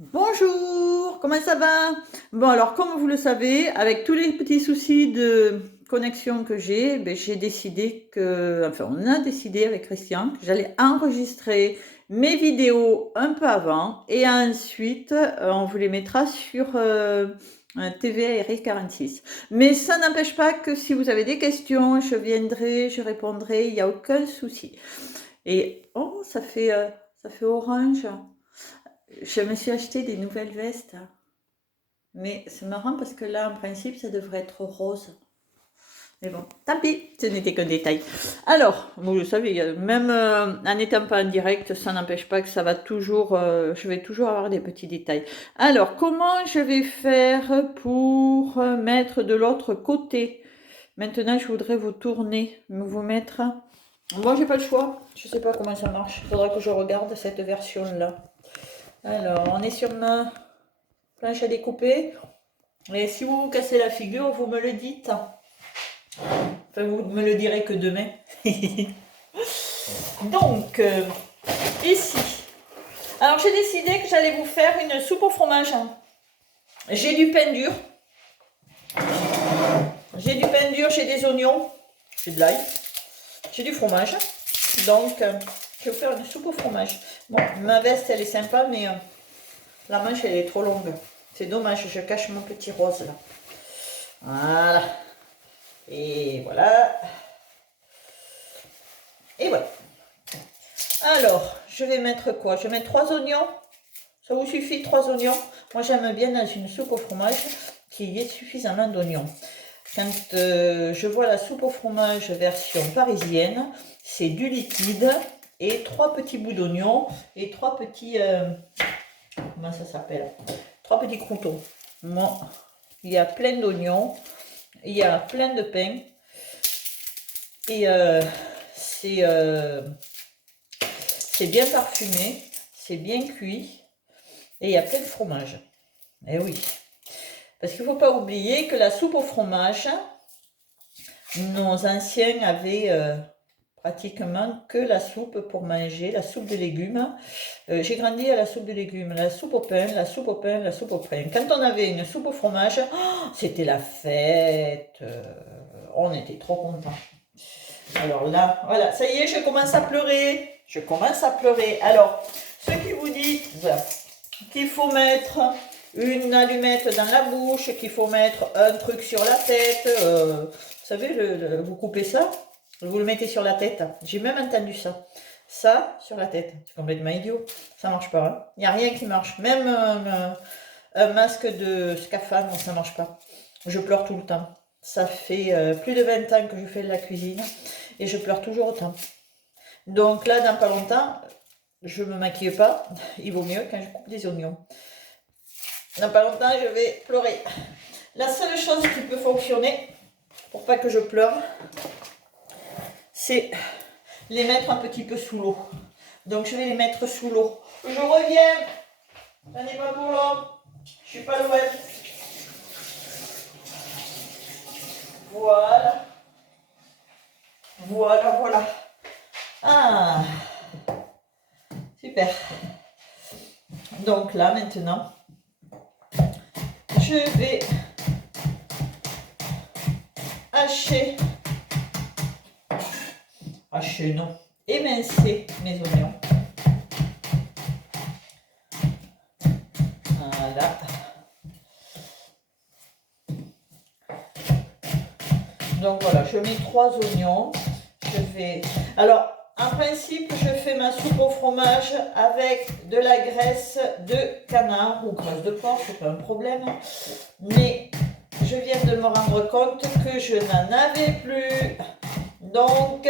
Bonjour, comment ça va? Bon, alors comme vous le savez, avec tous les petits soucis de connexion que j'ai décidé enfin on a décidé avec Christian que j'allais enregistrer mes vidéos un peu avant et ensuite on vous les mettra sur un TVA RI46. Mais ça n'empêche pas que si vous avez des questions, je viendrai, je répondrai, il n'y a aucun souci. Et oh, ça fait orange. Je me suis acheté des nouvelles vestes. Mais c'est marrant parce que là, en principe, ça devrait être rose. Mais bon, tant pis, ce n'était qu'un détail. Alors, vous le savez, même en n'étant pas en direct, ça n'empêche pas que ça va toujours, je vais toujours avoir des petits détails. Alors, comment je vais faire pour mettre de l'autre côté? Maintenant, je voudrais vous tourner, vous mettre. Moi, j'ai pas le choix. Je sais pas comment ça marche. Il faudra que je regarde cette version-là. Alors, on est sur ma planche à découper. Et si vous vous cassez la figure, vous me le dites. Enfin, vous me le direz que demain. Donc, ici. Alors, j'ai décidé que j'allais vous faire une soupe au fromage. J'ai du pain dur. J'ai du pain dur, j'ai des oignons. J'ai de l'ail. J'ai du fromage. Donc, je vais vous faire une soupe au fromage. Bon, ma veste, elle est sympa, mais la manche, elle est trop longue. C'est dommage, je cache mon petit rose là. Voilà. Et voilà. Et voilà. Alors, je vais mettre quoi? Je vais mettre 3 oignons. Ça vous suffit, 3 oignons? Moi, j'aime bien dans une soupe au fromage qu'il y ait suffisamment d'oignons. Quand je vois la soupe au fromage version parisienne, c'est du liquide et 3 petits bouts d'oignons et 3 petits... comment ça s'appelle? 3 petits croutons. Bon, il y a plein d'oignons, il y a plein de pain et c'est bien parfumé, c'est bien cuit et il y a plein de fromage. Eh oui, parce qu'il ne faut pas oublier que la soupe au fromage, nos anciens avaient pratiquement que la soupe pour manger, la soupe de légumes. J'ai grandi à la soupe de légumes, la soupe au pain, la soupe au pain, la soupe au pain. Quand on avait une soupe au fromage, c'était la fête, on était trop contents. Alors là, voilà, ça y est, je commence à pleurer. Je commence à pleurer. Alors, ceux qui vous disent qu'il faut mettre une allumette dans la bouche, qu'il faut mettre un truc sur la tête, vous savez, vous coupez ça, vous le mettez sur la tête. J'ai même entendu ça. Ça, sur la tête. C'est complètement idiot. Ça marche pas. Hein. Il n'y a rien qui marche. Même un masque de scaphandre, ça marche pas. Je pleure tout le temps. Ça fait plus de 20 ans que je fais de la cuisine et je pleure toujours autant. Donc là, dans pas longtemps, je me maquille pas. Il vaut mieux quand je coupe des oignons. Dans pas longtemps, je vais pleurer. La seule chose qui peut fonctionner pour pas que je pleure, c'est les mettre un petit peu sous l'eau. Donc je vais les mettre sous l'eau. Je reviens. Ça n'est pas pour l'homme. Je suis pas loin. Voilà. Voilà, voilà. Ah. Super. Donc là, maintenant, je vais émincer mes oignons. Voilà. Donc voilà, je mets 3 oignons. Alors, en principe, je fais ma soupe au fromage avec de la graisse de canard ou graisse de porc, c'est pas un problème. Mais je viens de me rendre compte que je n'en avais plus. Donc,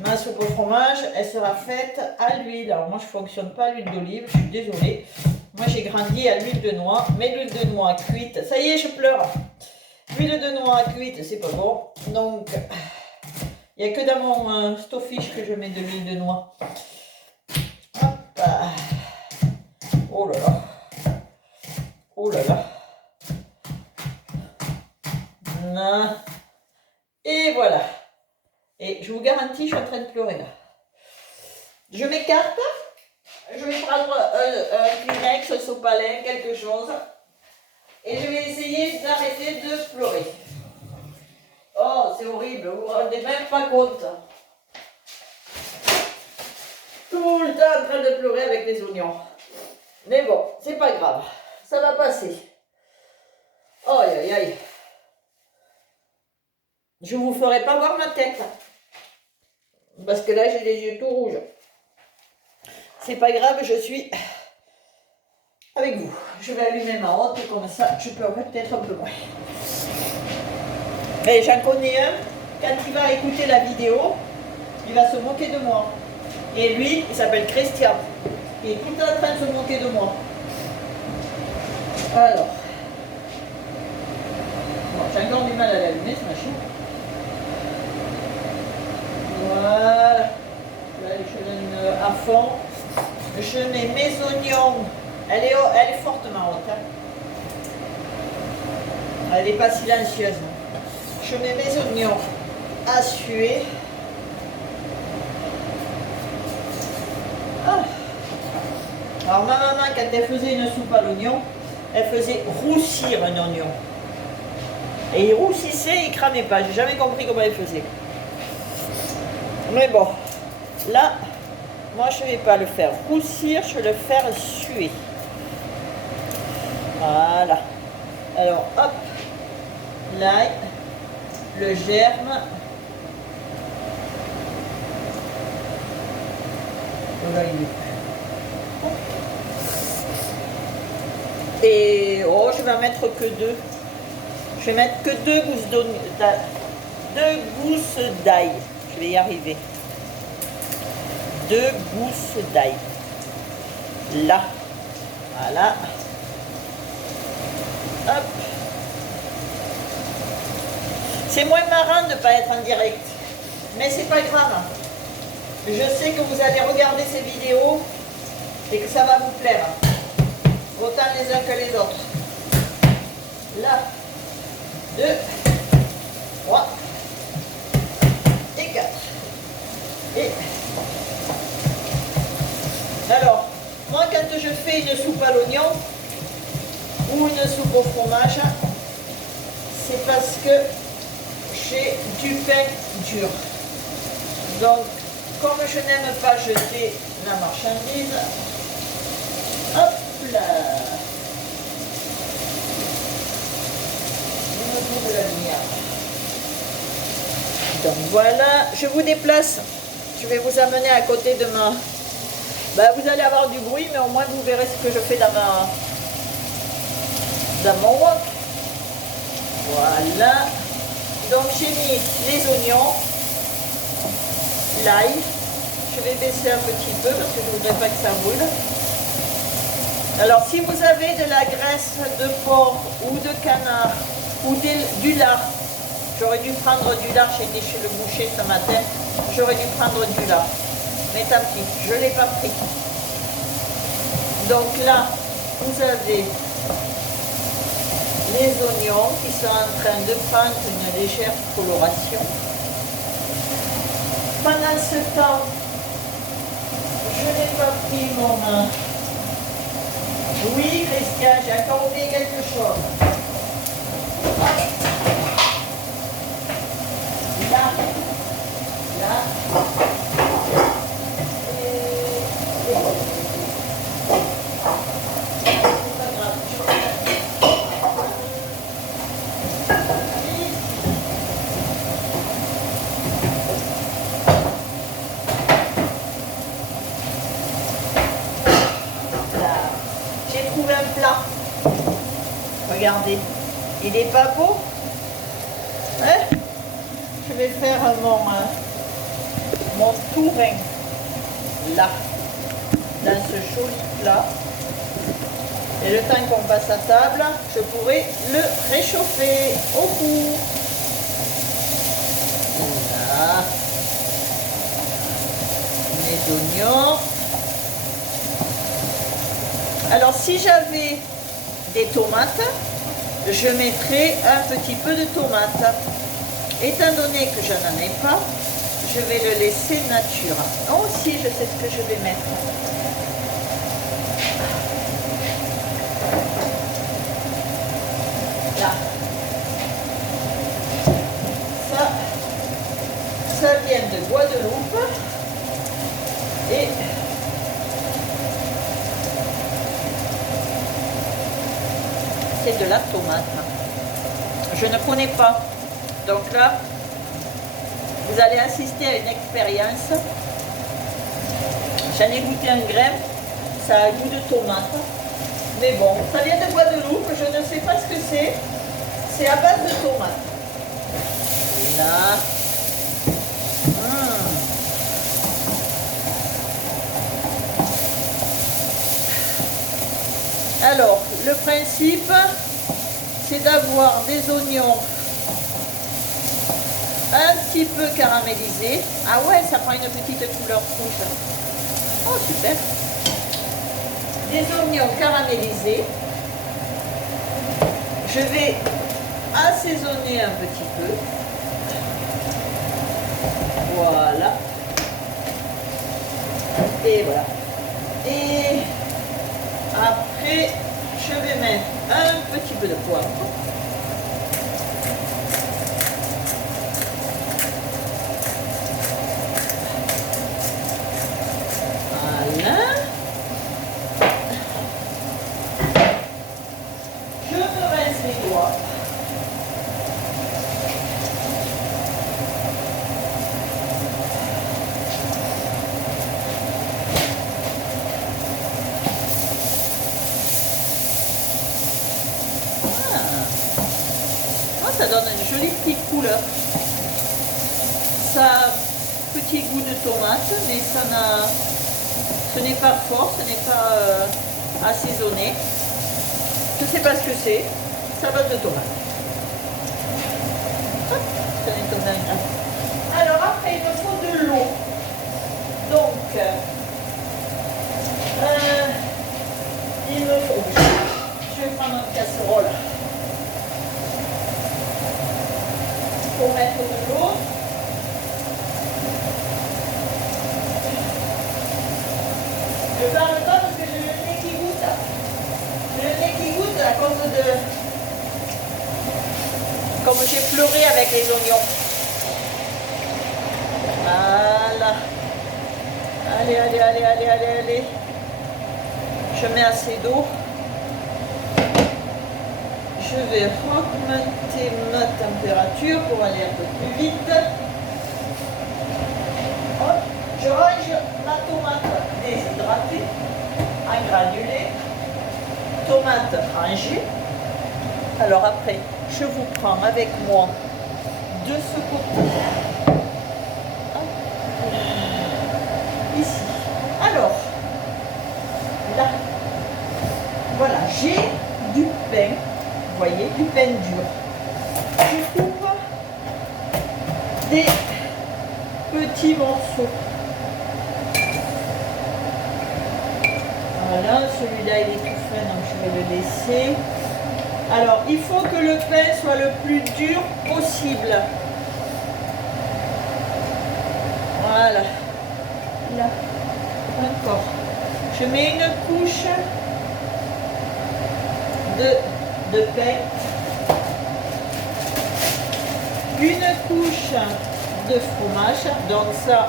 ma soupe au fromage, elle sera faite à l'huile. Alors moi, je ne fonctionne pas à l'huile d'olive, je suis désolée. Moi, j'ai grandi à l'huile de noix, mais l'huile de noix cuite, ça y est, je pleure. L'huile de noix cuite, c'est pas bon. Donc, il n'y a que dans mon stoffiche que je mets de l'huile de noix. Hop. Oh là là. Oh là là. Non. Et voilà. Et je vous garantis, je suis en train de pleurer là. Je m'écarte. Je je vais prendre un Kleenex, un sopalin, quelque chose. Et je vais essayer d'arrêter de pleurer. Oh, c'est horrible, vous vous rendez même pas compte. Tout le temps en train de pleurer avec les oignons. Mais bon, c'est pas grave, ça va passer. Aïe, aïe, aïe. Je vous ferai pas voir ma tête. Parce que là, j'ai les yeux tout rouges. C'est pas grave, je suis avec vous. Je vais allumer ma honte, comme ça, je pleurerai peut-être un peu moins. Et j'en connais un, quand il va écouter la vidéo, il va se moquer de moi. Et lui, il s'appelle Christian. Il est tout le temps en train de se moquer de moi. Alors. Bon, j'ai encore du mal à l'allumer, ce machin. Voilà. Là, je donne à fond. Je mets mes oignons. Elle est fortement haute. Hein. Elle n'est pas silencieuse. Je mets mes oignons à suer. Ah. Alors ma maman, quand elle faisait une soupe à l'oignon, elle faisait roussir un oignon. Et il roussissait, il cramait pas. J'ai jamais compris comment elle faisait. Mais bon, là, moi je ne vais pas le faire roussir, je vais le faire suer. Voilà. Alors hop, l'ail, le germe. Voilà, il est. Et oh, je vais en mettre que deux. Je vais mettre que deux gousses d'ail. Je vais y arriver. 2 gousses d'ail. Là. Voilà. Hop. C'est moins marrant de ne pas être en direct. Mais c'est pas grave. Je sais que vous allez regarder ces vidéos et que ça va vous plaire. Autant les uns que les autres. Là. 2, 3 et 4. Et alors, moi quand je fais une soupe à l'oignon ou une soupe au fromage, c'est parce que j'ai du pain dur. Donc, comme je n'aime pas jeter la marchandise, hop là, de la lumière. Donc voilà, je vous déplace. Je vais vous amener à côté de ma... vous allez avoir du bruit, mais au moins vous verrez ce que je fais dans mon wok. Voilà. Donc j'ai mis les oignons, l'ail. Je vais baisser un petit peu parce que je ne voudrais pas que ça brûle. Alors si vous avez de la graisse de porc ou de canard ou du lard, j'aurais dû prendre du lard, j'étais chez le boucher ce matin, j'aurais dû prendre du lard. Mais tant pis, je ne l'ai pas pris. Donc là, vous avez les oignons qui sont en train de prendre une légère coloration. Pendant ce temps, je n'ai pas pris mon... Oui, Christian, j'ai encore oublié quelque chose. Là. J'ai trouvé un plat. Regardez, il n'est pas beau, hein? Je vais faire mon tourin là, dans ce joli plat. Et le temps qu'on passe à table, je pourrai le réchauffer au four. Voilà. Mes oignons. Alors si j'avais des tomates, je mettrais un petit peu de tomates. Étant donné que je n'en ai pas, je vais le laisser nature. Aussi, je sais ce que je vais mettre. c'est de la tomate. Je ne connais pas. Donc là, vous allez assister à une expérience. J'en ai goûté un grain, ça a un goût de tomate. Mais bon, ça vient de Guadeloupe, je ne sais pas ce que c'est. C'est à base de tomate. Là. Alors, le principe, c'est d'avoir des oignons un petit peu caramélisés. Ah ouais, ça prend une petite couleur rouge. Oh, super. Des oignons caramélisés. Je vais assaisonner un petit peu. Voilà. Et voilà. Et après, je vais mettre un petit peu de poivre. Voilà. Je me rince les doigts. Ça donne une jolie petite couleur. Ça a un petit goût de tomate, mais ce n'est pas fort, ce n'est pas assaisonné. Je ne sais pas ce que c'est. Ça va de tomate. Hop, ça n'est comme ça. Alors après, il me faut de l'eau. Donc, il me faut... Je vais prendre une casserole. Pour mettre de l'eau. Je parle pas parce que j'ai le nez qui goûte. J'ai le nez qui goûte à cause de... Comme j'ai pleuré avec les oignons. Voilà. Allez, allez, allez, allez, allez, allez. Je mets assez d'eau. Je vais augmenter ma température pour aller un peu plus vite. Hop, je range ma tomate déshydratée en granulés. Tomate rangée. Alors après, je vous prends avec moi de ce côté. Hop. Ici. Alors, là, voilà, j'ai du pain. Vous voyez, du pain dur. Je coupe des petits morceaux. Voilà, celui-là il est tout fin, donc je vais le laisser. Alors, il faut que le pain soit le plus dur possible. Voilà. Là, encore. Je mets une couche de pain, une couche de fromage. Donc ça,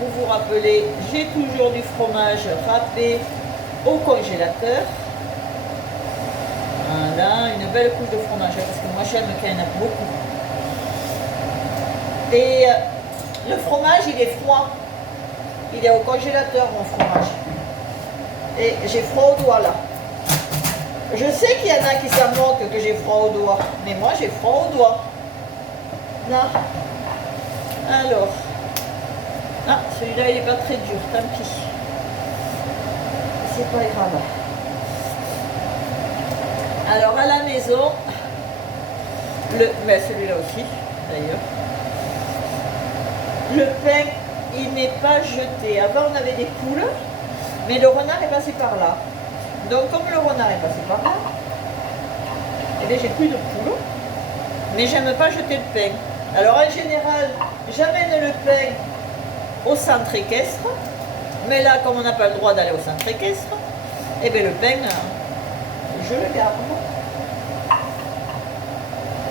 vous vous rappelez, j'ai toujours du fromage râpé au congélateur. Voilà, une belle couche de fromage parce que moi j'aime qu'il y en a beaucoup. Et le fromage il est froid, il est au congélateur mon fromage. Et j'ai froid au doigt là. Je sais qu'il y en a qui s'en moquent que j'ai froid au doigt, mais moi j'ai froid au doigt. Là. Alors. Ah, celui-là il n'est pas très dur, tant pis. C'est pas grave. Alors à la maison, celui-là aussi d'ailleurs, le pain il n'est pas jeté. Avant on avait des poules, mais le renard est passé par là. Donc comme le renard est passé par là, et bien j'ai plus de poules, mais j'aime pas jeter le pain. Alors en général, j'amène le pain au centre équestre, mais là comme on n'a pas le droit d'aller au centre équestre, et bien le pain, je le garde.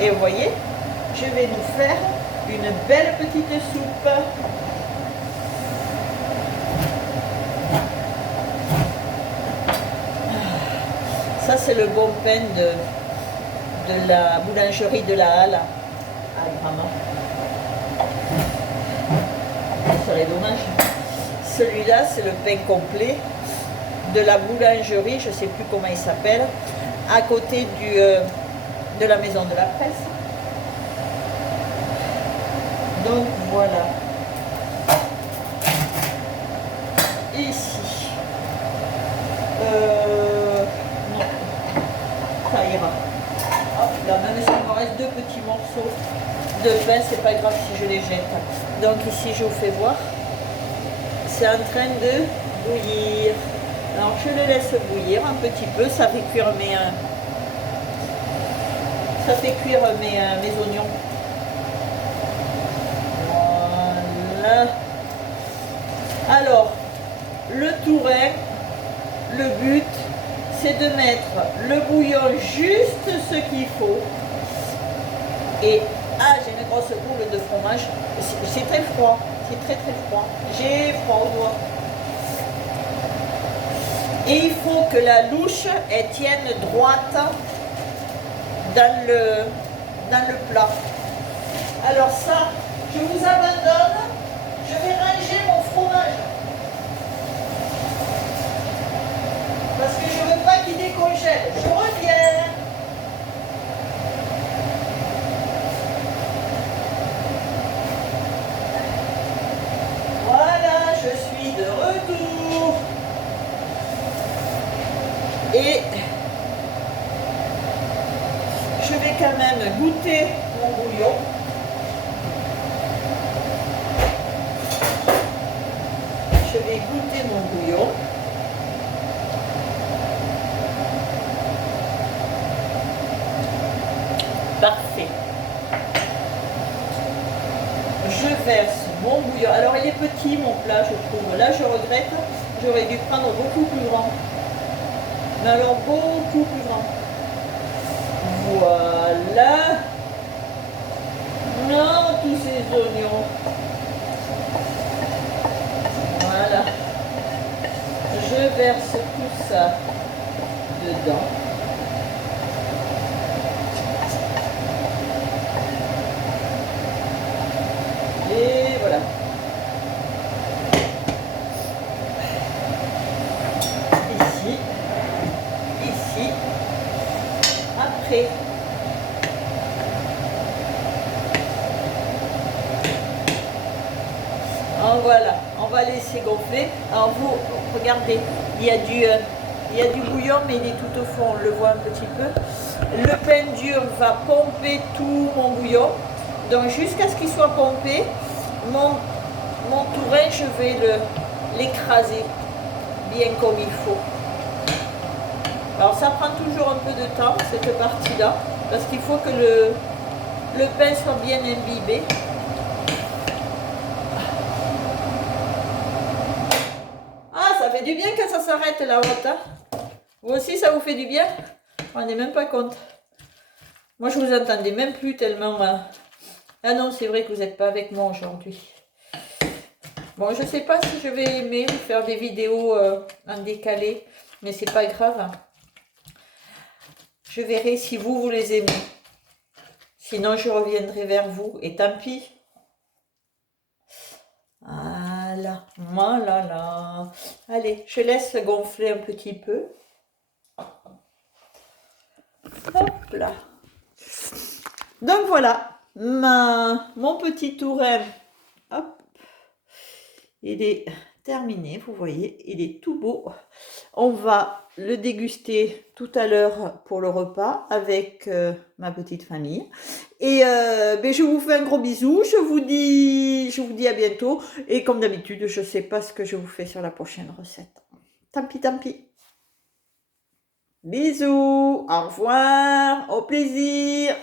Et vous voyez, je vais nous faire une belle petite soupe. Ça c'est le bon pain de la boulangerie de la Halle à Grammont. Ce serait dommage. Celui-là, c'est le pain complet de la boulangerie, je ne sais plus comment il s'appelle, à côté de la maison de la presse. Donc voilà. Ici. Non. Ça ira. Hop, là, même s'il me reste 2 petits morceaux de pain, c'est pas grave si je les jette. Donc ici, je vous fais voir. C'est en train de bouillir. Alors je le laisse bouillir un petit peu, ça fait cuire mes oignons. Voilà. Alors, le tourin, le but, c'est de mettre le bouillon juste ce qu'il faut. Et, j'ai une grosse boule de fromage. C'est très froid, c'est très froid. J'ai froid au doigt. Et il faut que la louche, elle tienne droite dans le plat. Alors ça, je vous abandonne. Je vais ranger mon fromage. Parce que je ne veux pas qu'il décongèle. Je reviens. Voilà, je suis de retour. Et je vais quand même goûter mon bouillon. Je vais goûter mon bouillon. Parfait. Je verse mon bouillon. Alors il est petit mon plat, je trouve. Là je regrette, j'aurais dû prendre beaucoup plus grand. Mais alors beaucoup plus grand. Voilà. Non, tous ces oignons. Voilà. Je verse tout ça dedans. Et voilà. Ici. Après. Alors voilà, on va laisser gonfler. Alors vous, regardez, il y a du bouillon, mais il est tout au fond, on le voit un petit peu. Le pain dur va pomper tout mon bouillon. Donc jusqu'à ce qu'il soit pompé, mon tourin, je vais l'écraser bien comme il faut. Alors ça prend toujours un peu de temps, cette partie-là, parce qu'il faut que le pain soit bien imbibé. Ah, ça fait du bien que ça s'arrête la haute. Hein. Vous aussi, ça vous fait du bien? On n'est même pas compte. Moi, je vous entendais même plus tellement... Ah non, c'est vrai que vous n'êtes pas avec moi aujourd'hui. Bon, je ne sais pas si je vais aimer vous faire des vidéos en décalé, mais c'est pas grave. Je verrai si vous les aimez. Sinon, je reviendrai vers vous. Et tant pis. Voilà. Voilà. Allez, je laisse gonfler un petit peu. Hop là. Donc voilà. Mon petit tourin. Hop. Il est terminé, vous voyez, il est tout beau. On va le déguster tout à l'heure pour le repas avec ma petite famille. Et je vous fais un gros bisou, je vous dis à bientôt. Et comme d'habitude, je ne sais pas ce que je vous fais sur la prochaine recette. Tant pis, tant pis. Bisous, au revoir, au plaisir.